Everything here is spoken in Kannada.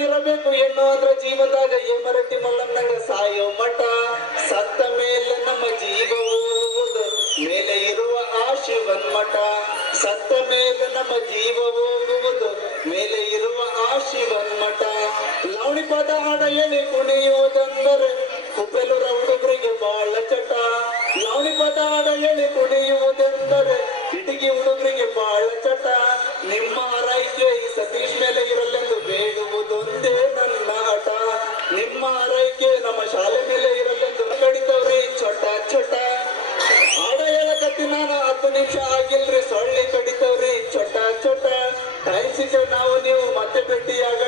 ಇರಬೇಕು ಎನ್ನುವುದ್ರ ಜೀವದಾಗ ಏಮರಟ್ಟಿ ಮಲ್ಲಮ್ಮನಂಗ ಸಾಯೋ ಮಠ ಸತ್ತ ಮೇಲೆ ನಮ್ಮ ಜೀವ ಹೋಗುವುದು ಮೇಲೆ ಇರುವ ಆ ಶಿವನ್ ಮಠ ಸತ್ತ ಮೇಲೆ ನಮ್ಮ ಜೀವ ಹೋಗುವುದು ಮೇಲೆ ಇರುವ ಆ ಶಿವನ್ ಮಠ ಲವಣಿ ಪದ ಹಾಡ ಹೇಳಿ ಕುಣಿಯುವುದೆಂದರೆ ಕುಪ್ಪೆಲುರ ಹುಡುಗರಿಗೆ ಬಾಳ ಚಟ ಲವಣಿ ಪದ ಹಾಡ ಹೇಳಿ ಕುಣಿಯುವುದೆಂದರೆ ಇಟಗಿ ಹುಡುಗರಿಗೆ ಬಾಳ ಚಟ ನಿಮ್ಮ ಆರೈಕೆ ಈ ಸತೀಶ್ ಮೇಲೆ ಇರಲೆಂದು ಬೇಡುವುದೊಂದೇ ನನ್ನ ಹಠ ನಿಮ್ಮ ಆರೈಕೆ ನಮ್ಮ ಶಾಲೆ ಮೇಲೆ ಇರಲೆಂದು ಕಡಿತವ್ರಿ ಚೊಟ ಚೊಟ ಹಾಡ ಹೇಳಕತ್ತಿ ನಾನು 10 ನಿಮಿಷ ಆಗಿಲ್ರಿ ಸೊಳ್ಳಿ ಕಡಿತವ್ರಿ ಚೊಟ ಚೊಟ ಟೈಮ್ ಸಿಕ್ಕ ನಾವು ನೀವು ಮತ್ತೆ ಭೇಟಿಯಾಗ